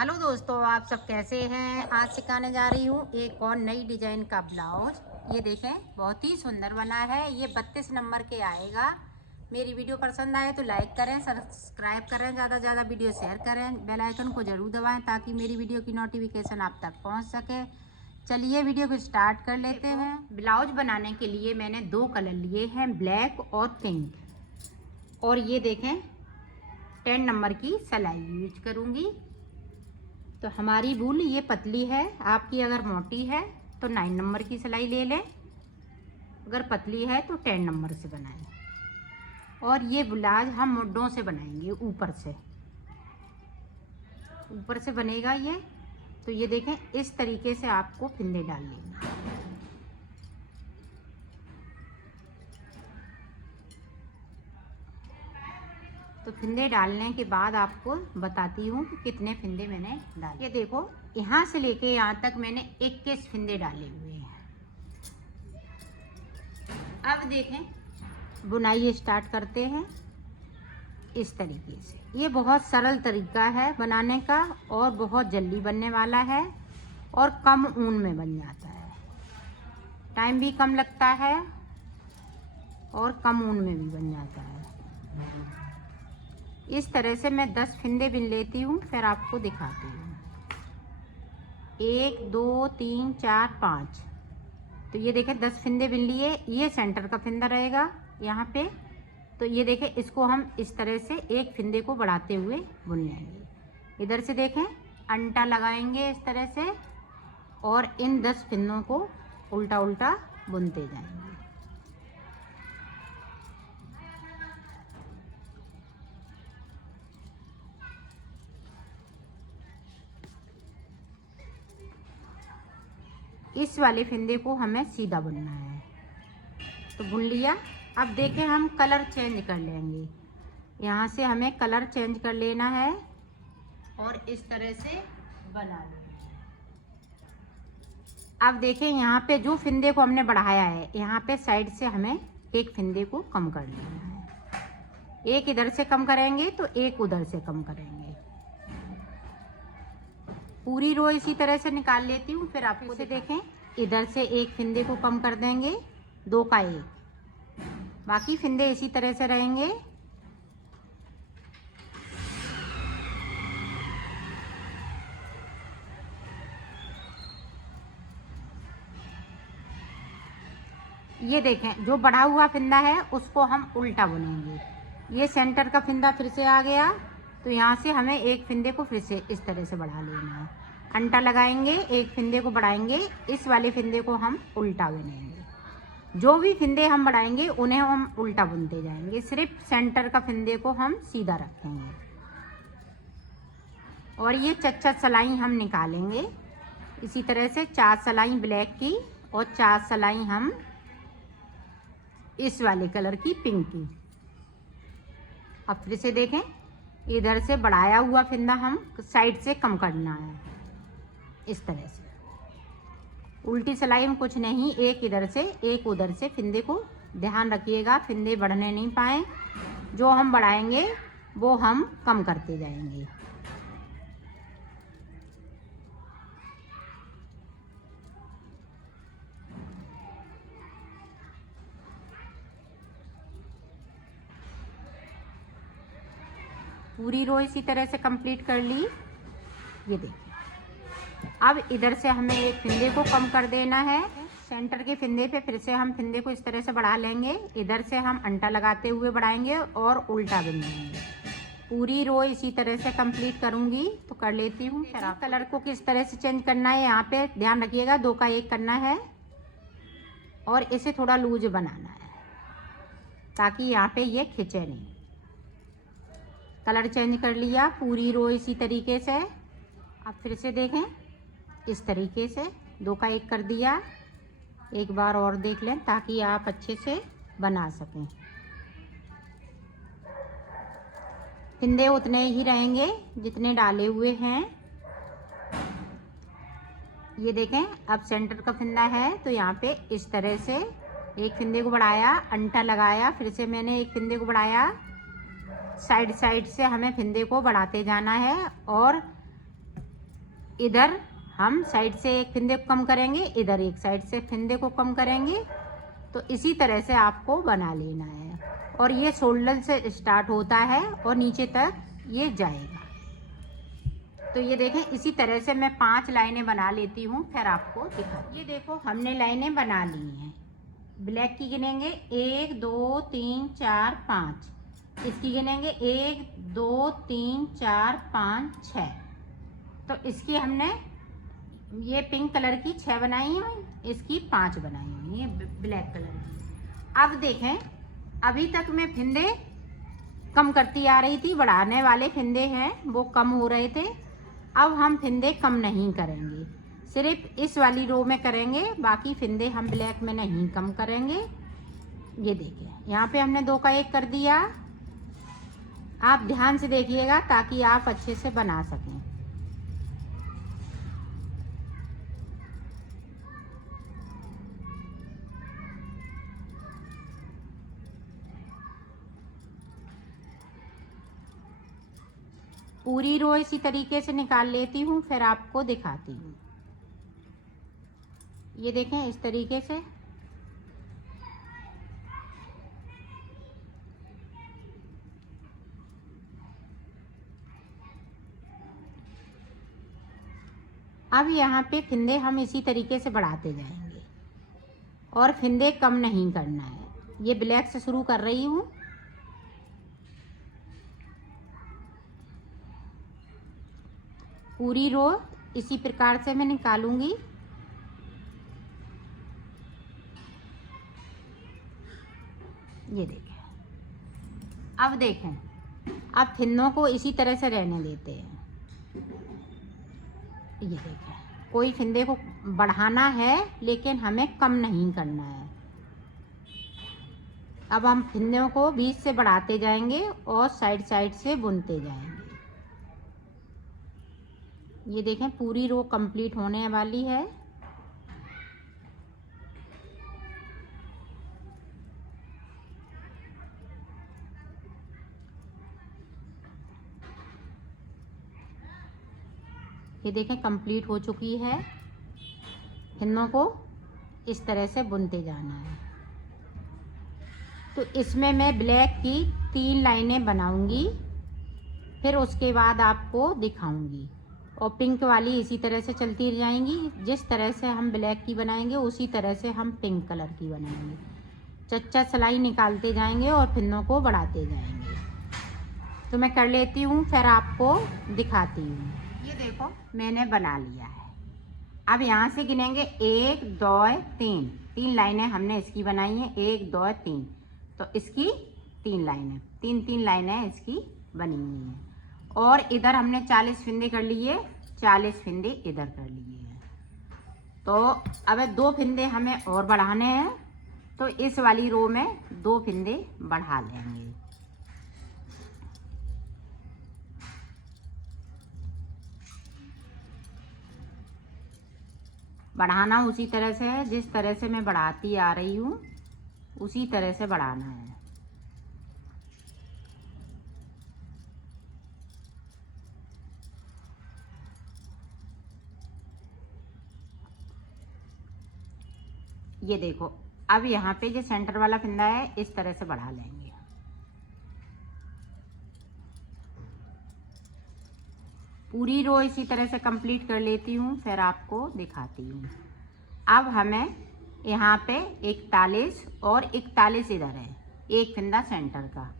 Hello दोस्तों, आप सब कैसे हैं। आज सिखाने जा रही हूँ एक और नई डिजाइन का ब्लाउज। ये देखें, बहुत ही सुंदर बना है। ये 32 नंबर के आएगा। मेरी वीडियो पसंद आए तो लाइक करें, सब्सक्राइब करें, ज़्यादा से ज़्यादा वीडियो शेयर करें, बेल आइकन को ज़रूर दबाएं ताकि मेरी वीडियो की नोटिफिकेशन आप तक पहुँच सके। चलिए वीडियो को स्टार्ट कर लेते हैं। ब्लाउज बनाने के लिए मैंने 2 कलर लिए हैं, ब्लैक और पिंक। और ये देखें, 10 नंबर की सिलाई यूज करूँगी। तो हमारी वूल ये पतली है, आपकी अगर मोटी है तो 9 नंबर की सिलाई ले लें, अगर पतली है तो 10 नंबर से बनाएं। और ये ब्लाउज हम मुड्डों से बनाएंगे, ऊपर से बनेगा ये। तो ये देखें, इस तरीके से आपको फिंदे डाल लेंगे। तो फिंदे डालने के बाद आपको बताती हूँ कि कितने फिंदे मैंने डाले। ये देखो, यहाँ से लेके यहाँ तक मैंने 21 फिंदे डाले हुए हैं। अब देखें, बुनाई स्टार्ट करते हैं इस तरीके से। ये बहुत सरल तरीका है बनाने का और बहुत जल्दी बनने वाला है और कम ऊन में बन जाता है। टाइम भी कम लगता है और कम ऊन में भी बन जाता है। इस तरह से मैं 10 फिंदे बिन लेती हूँ, फिर आपको दिखाती हूँ। 1 2 3 4 5। तो ये देखें, 10 फिंदे बिन लिए। ये सेंटर का फिंदा रहेगा यहाँ पे। तो ये देखें, इसको हम इस तरह से एक फिंदे को बढ़ाते हुए बुन लेंगे। इधर से देखें, अंटा लगाएंगे इस तरह से और इन 10 फिंदों को उल्टा उल्टा बुनते जाएंगे। इस वाले फिंदे को हमें सीधा बुनना है। तो बुन लिया। अब देखें, हम कलर चेंज कर लेंगे। यहाँ से हमें कलर चेंज कर लेना है और इस तरह से बना लेना। अब देखें, यहाँ पे जो फिंदे को हमने बढ़ाया है, यहाँ पे साइड से हमें एक फिंदे को कम कर लेना है। एक इधर से कम करेंगे तो एक उधर से कम करेंगे। पूरी रो इसी तरह से निकाल लेती हूँ, फिर आपको से देखें। इधर से एक फिंदे को कम कर देंगे, 2 का 1, बाकी फिंदे इसी तरह से रहेंगे। ये देखें, जो बढ़ा हुआ फिंदा है उसको हम उल्टा बुनेंगे। ये सेंटर का फिंदा फिर से आ गया, तो यहाँ से हमें एक फिंदे को फिर से इस तरह से बढ़ा लेना है। अंटा लगाएंगे, एक फिंदे को बढ़ाएंगे, इस वाले फिंदे को हम उल्टा बुनेंगे। जो भी फिंदे हम बढ़ाएंगे उन्हें हम उल्टा बुनते जाएंगे, सिर्फ सेंटर का फिंदे को हम सीधा रखेंगे। और ये चच्चा सलाई हम निकालेंगे इसी तरह से। 4 सलाई ब्लैक की और 4 सलाई हम इस वाले कलर की, पिंक की। अब फिर से देखें, इधर से बढ़ाया हुआ फिंदा हम साइड से कम करना है इस तरह से। उल्टी सिलाई में कुछ नहीं, एक इधर से एक उधर से। फिंदे को ध्यान रखिएगा, फिंदे बढ़ने नहीं पाए। जो हम बढ़ाएंगे वो हम कम करते जाएंगे। पूरी रो इसी तरह से कंप्लीट कर ली। ये देखिए, अब इधर से हमें एक फिंदे को कम कर देना है। सेंटर के फिंदे पे फिर से हम फिंदे को इस तरह से बढ़ा लेंगे। इधर से हम अंटा लगाते हुए बढ़ाएंगे और उल्टा बुन लेंगे। पूरी रो इसी तरह से कंप्लीट करूंगी। तो कर लेती हूँ। फिर आप कलर को किस तरह से चेंज करना है, यहाँ पे ध्यान रखिएगा। 2 का 1 करना है और इसे थोड़ा लूज बनाना है ताकि यहाँ पे ये खिंचे नहीं। कलर चेंज कर लिया, पूरी रो इसी तरीके से। अब फिर से देखें, इस तरीके से 2 का 1 कर दिया। एक बार और देख लें ताकि आप अच्छे से बना सकें। फिंदे उतने ही रहेंगे जितने डाले हुए हैं। ये देखें, अब सेंटर का फिंदा है तो यहाँ पे इस तरह से एक फिंदे को बढ़ाया, अंटा लगाया, फिर से मैंने एक फिंदे को बढ़ाया। साइड साइड से हमें फिंदे को बढ़ाते जाना है और इधर हम साइड से एक फंदे को कम करेंगे, इधर एक साइड से फंदे को कम करेंगे। तो इसी तरह से आपको बना लेना है। और ये शोल्डर से स्टार्ट होता है और नीचे तक ये जाएगा। तो ये देखें, इसी तरह से मैं 5 लाइनें बना लेती हूँ, फिर आपको दिखा। ये देखो, हमने लाइनें बना ली हैं। ब्लैक की गिनेंगे 1 2 3 4 5। इसकी गिनेंगे 1 2 3 4 5 6। तो इसकी हमने ये पिंक कलर की 6 बनाई हैं, इसकी 5 बनाई हैं, ये ब्लैक कलर की। अब देखें, अभी तक मैं फंदे कम करती आ रही थी, बढ़ाने वाले फंदे हैं वो कम हो रहे थे। अब हम फंदे कम नहीं करेंगे, सिर्फ इस वाली रो में करेंगे, बाकी फंदे हम ब्लैक में नहीं कम करेंगे। ये देखिए, यहाँ पे हमने 2 का 1 कर दिया। आप ध्यान से देखिएगा ताकि आप अच्छे से बना सकें। पूरी रो इसी तरीके से निकाल लेती हूँ, फिर आपको दिखाती हूँ। ये देखें, इस तरीके से। अब यहाँ पे फंदे हम इसी तरीके से बढ़ाते जाएंगे और फंदे कम नहीं करना है। ये ब्लैक से शुरू कर रही हूँ। पूरी रो इसी प्रकार से मैं निकालूंगी। ये देखें, अब देखें, अब फंदों को इसी तरह से रहने देते हैं। ये देखें, कोई फंदे को बढ़ाना है लेकिन हमें कम नहीं करना है। अब हम फंदों को बीच से बढ़ाते जाएंगे और साइड साइड से बुनते जाएंगे। ये देखें, पूरी रो कंप्लीट होने वाली है। ये देखें, कंप्लीट हो चुकी है। फंदों को इस तरह से बुनते जाना है। तो इसमें मैं ब्लैक की 3 लाइनें बनाऊंगी, फिर उसके बाद आपको दिखाऊंगी। और पिंक वाली इसी तरह से चलती जाएंगी। जिस तरह से हम ब्लैक की बनाएंगे उसी तरह से हम पिंक कलर की बनाएंगे। चच्चा सिलाई निकालते जाएंगे और फंदों को बढ़ाते जाएंगे। तो मैं कर लेती हूँ, फिर आपको दिखाती हूँ। ये देखो, मैंने बना लिया है। अब यहाँ से गिनेंगे 1 2 3। 3 लाइनें हमने इसकी बनाई हैं, 1 2 3। तो इसकी 3 लाइनें, 3 लाइनें इसकी बनी हुई हैं। और इधर हमने 40 फंदे कर लिए, 40 फंदे इधर कर लिए हैं। तो अब 2 फंदे हमें और बढ़ाने हैं, तो इस वाली रो में 2 फंदे बढ़ा लेंगे। बढ़ाना उसी तरह से है, जिस तरह से मैं बढ़ाती आ रही हूँ उसी तरह से बढ़ाना है। ये देखो, अब यहाँ पे जो सेंटर वाला फंदा है इस तरह से बढ़ा लेंगे। पूरी रो इसी तरह से कंप्लीट कर लेती हूँ, फिर आपको दिखाती हूँ। अब हमें यहाँ पे 41 और 41 इधर है, एक फंदा सेंटर का।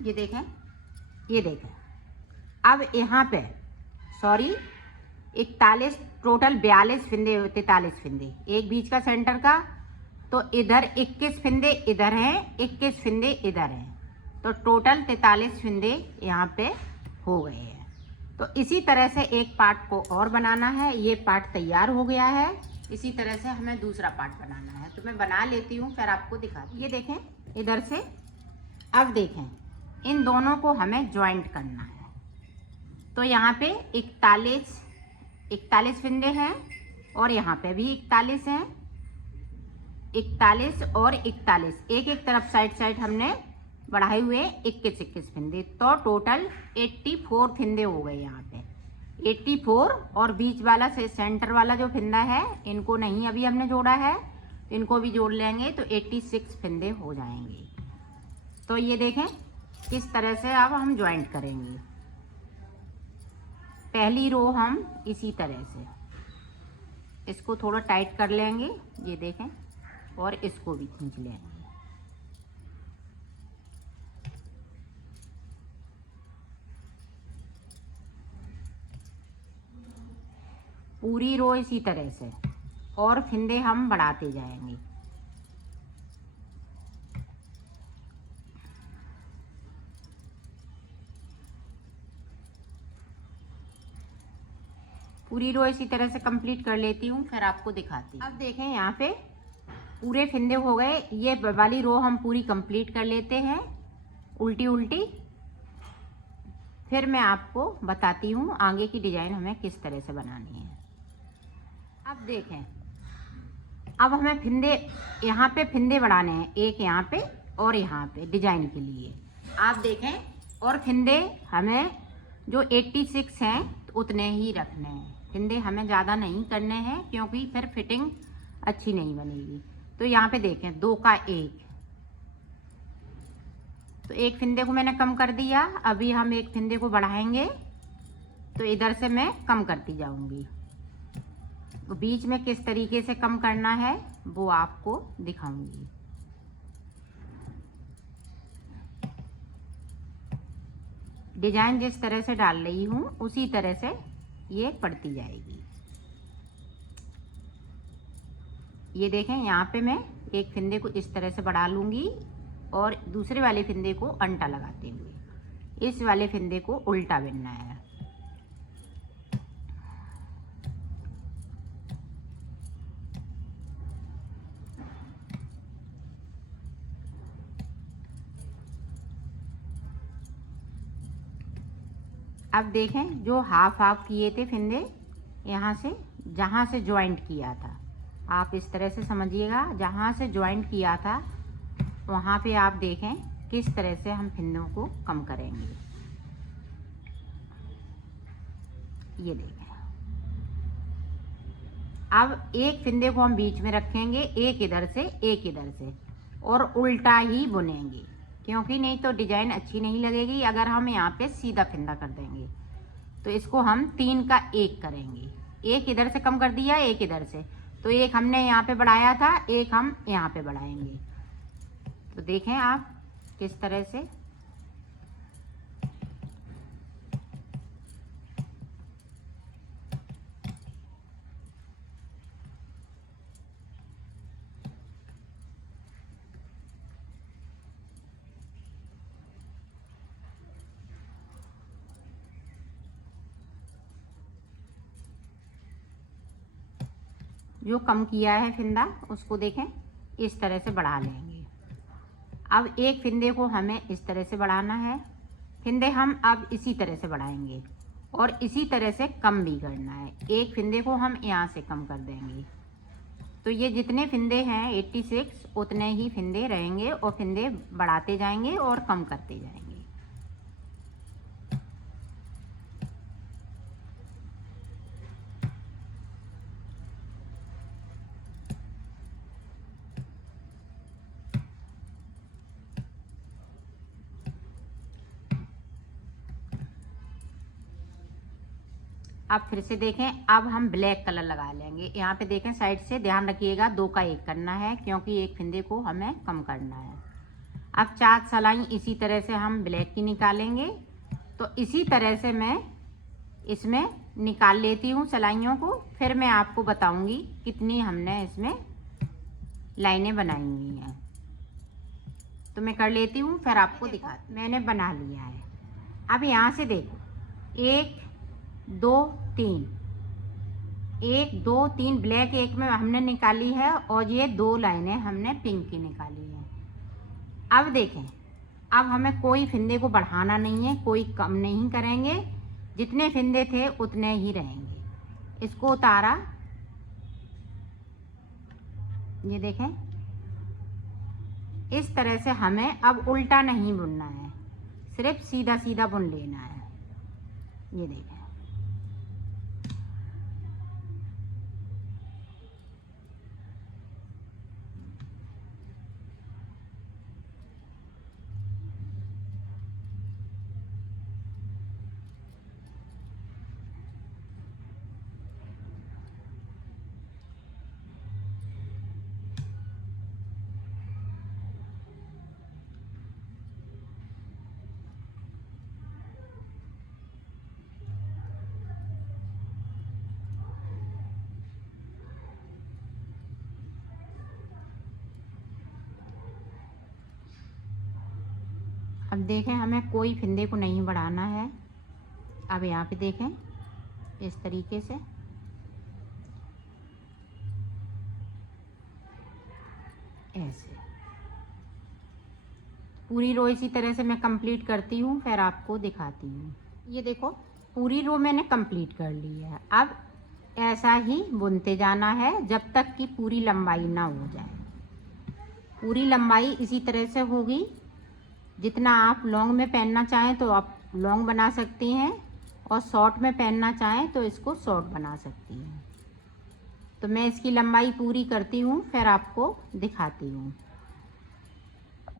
ये देखें, ये देखें। अब यहाँ पे सॉरी 41, टोटल 42 फंदे, 43 फंदे, एक बीच का सेंटर का। तो इधर 21 फंदे इधर हैं, 21 फंदे इधर हैं, तो टोटल 43 फंदे यहाँ पे हो गए हैं। तो इसी तरह से एक पार्ट को और बनाना है। ये पार्ट तैयार हो गया है। इसी तरह से हमें दूसरा पार्ट बनाना है, तो मैं बना लेती हूँ फिर आपको दिखाती हूँ। ये देखें इधर से, अब देखें इन दोनों को हमें ज्वाइंट करना है। तो यहाँ पे 41 फंदे हैं और यहाँ पे भी 41 हैं, 41 और 41, एक एक तरफ साइड हमने बढ़ाए हुए 21 फंदे, तो टोटल 84 फंदे हो गए यहाँ पे 84। और बीच वाला से सेंटर वाला जो फंदा है इनको नहीं अभी हमने जोड़ा है, इनको भी जोड़ लेंगे तो 86 फंदे हो जाएंगे। तो ये देखें किस तरह से अब हम ज्वाइंट करेंगे। पहली रो हम इसी तरह से इसको थोड़ा टाइट कर लेंगे, ये देखें, और इसको भी खींच लेंगे। पूरी रो इसी तरह से और फंदे हम बढ़ाते जाएंगे। पूरी रो इसी तरह से कंप्लीट कर लेती हूँ, फिर आपको दिखाती हूँ। अब देखें यहाँ पे पूरे फंदे हो गए, ये वाली रो हम पूरी कंप्लीट कर लेते हैं उल्टी उल्टी, फिर मैं आपको बताती हूँ आगे की डिजाइन हमें किस तरह से बनानी है। अब देखें, अब हमें फंदे यहाँ पे फंदे बढ़ाने हैं, एक यहाँ पे और यहाँ पे डिजाइन के लिए। आप देखें, और फंदे हमें जो 86 हैं तो उतने ही रखने हैं, फंदे हमें ज़्यादा नहीं करने हैं क्योंकि फिर फिटिंग अच्छी नहीं बनेगी। तो यहाँ पे देखें 2 का 1, तो एक फंदे को मैंने कम कर दिया, अभी हम एक फंदे को बढ़ाएंगे, तो इधर से मैं कम करती जाऊंगी। तो बीच में किस तरीके से कम करना है वो आपको दिखाऊंगी। डिजाइन जिस तरह से डाल रही हूँ उसी तरह से ये पड़ती जाएगी। ये देखें यहाँ पे मैं एक फंदे को इस तरह से बढ़ा लूँगी और दूसरे वाले फंदे को अंटा लगाते हुए इस वाले फंदे को उल्टा बिनना है। अब देखें जो हाफ किए थे फंदे, यहाँ से जहाँ से ज्वाइंट किया था, आप इस तरह से समझिएगा, जहाँ से ज्वाइंट किया था वहाँ पे आप देखें किस तरह से हम फंदों को कम करेंगे। ये देखें, अब एक फंदे को हम बीच में रखेंगे, एक इधर से और उल्टा ही बुनेंगे, क्योंकि नहीं तो डिजाइन अच्छी नहीं लगेगी अगर हम यहाँ पे सीधा फंदा कर देंगे। तो इसको हम 3 का 1 करेंगे, एक इधर से कम कर दिया, एक इधर से, तो एक हमने यहाँ पे बढ़ाया था, एक हम यहाँ पे बढ़ाएंगे। तो देखें आप किस तरह से जो कम किया है फंदा उसको देखें इस तरह से बढ़ा लेंगे। अब एक फंदे को हमें इस तरह से बढ़ाना है, फंदे हम अब इसी तरह से बढ़ाएंगे और इसी तरह से कम भी करना है। एक फंदे को हम यहाँ से कम कर देंगे, तो ये जितने फंदे हैं 86 उतने ही फंदे रहेंगे और फंदे बढ़ाते जाएंगे और कम करते जाएंगे। अब फिर से देखें, अब हम ब्लैक कलर लगा लेंगे। यहाँ पे देखें साइड से, ध्यान रखिएगा 2 का 1 करना है क्योंकि एक फंदे को हमें कम करना है। अब 4 सलाई इसी तरह से हम ब्लैक की निकालेंगे, तो इसी तरह से मैं इसमें निकाल लेती हूँ सलाइयों को, फिर मैं आपको बताऊंगी कितनी हमने इसमें लाइनें बनाई हुई हैं। तो मैं कर लेती हूँ फिर आपको दिखाती। मैंने बना लिया है। अब यहाँ से देखो 1 2 3, 1 2 3 ब्लैक एक में हमने निकाली है और ये 2 लाइनें हमने पिंक की निकाली है। अब देखें, अब हमें कोई फंदे को बढ़ाना नहीं है, कोई कम नहीं करेंगे, जितने फंदे थे उतने ही रहेंगे। इसको उतारा, ये देखें, इस तरह से हमें अब उल्टा नहीं बुनना है, सिर्फ सीधा सीधा बुन लेना है। ये देखें, अब देखें, हमें कोई फंदे को नहीं बढ़ाना है। अब यहाँ पे देखें, इस तरीके से ऐसे पूरी रो इसी तरह से मैं कंप्लीट करती हूँ, फिर आपको दिखाती हूँ। ये देखो, पूरी रो मैंने कंप्लीट कर ली है। अब ऐसा ही बुनते जाना है जब तक कि पूरी लंबाई ना हो जाए। पूरी लंबाई इसी तरह से होगी। जितना आप लॉन्ग में पहनना चाहें तो आप लॉन्ग बना सकती हैं, और शॉर्ट में पहनना चाहें तो इसको शॉर्ट बना सकती हैं। तो मैं इसकी लंबाई पूरी करती हूँ, फिर आपको दिखाती हूँ।